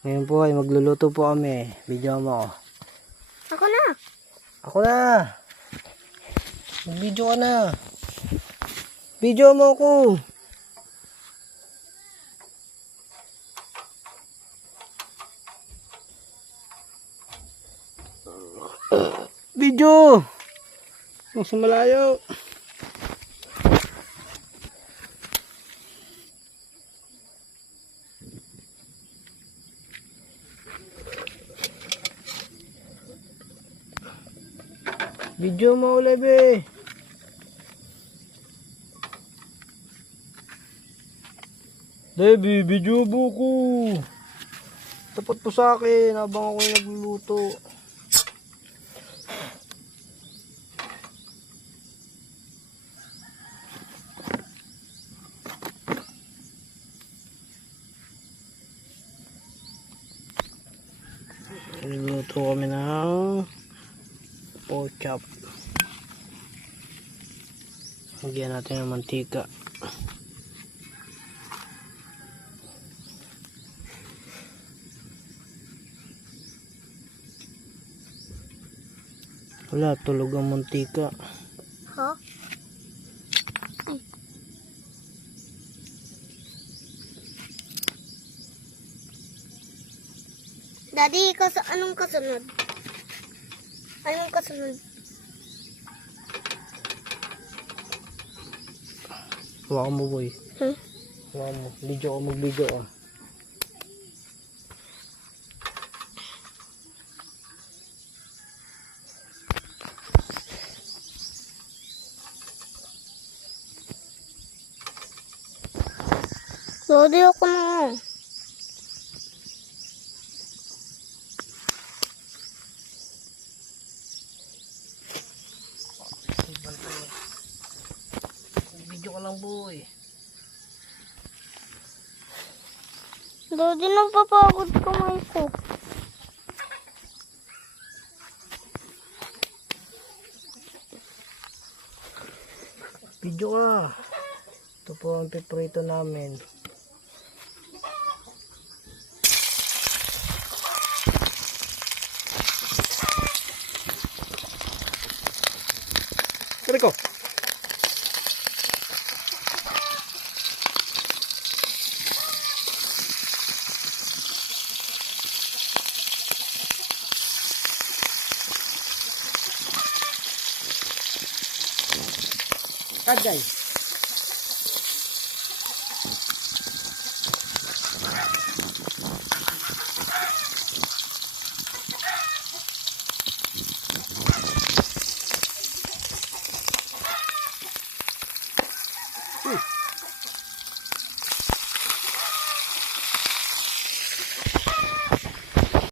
Ngayon po ay magluluto po kami. Video mo. Ako na. Ako na. Mag-video ka na. Video mo ako. Video. Huwag sa malayo. Video mo, Lebe. Lebe, video mo ko. Tapat po sa akin habang ako'y nagluluto. Nagluluto kami ng pork chop. Lagyan natin ng mantika. Wala, tulog ang mantika. Ha? Ay. Daddy, anong kasunod? Anong kasunod? Hawakan mo, boy. Hmm? Hawakan mo. Video ko, mag-video ka. Daddy, ako na. Video ka lang, boy. Daddy, napapagod kamay ko. Video ka. Ito po ang piprito namin. Rico. Cut guys.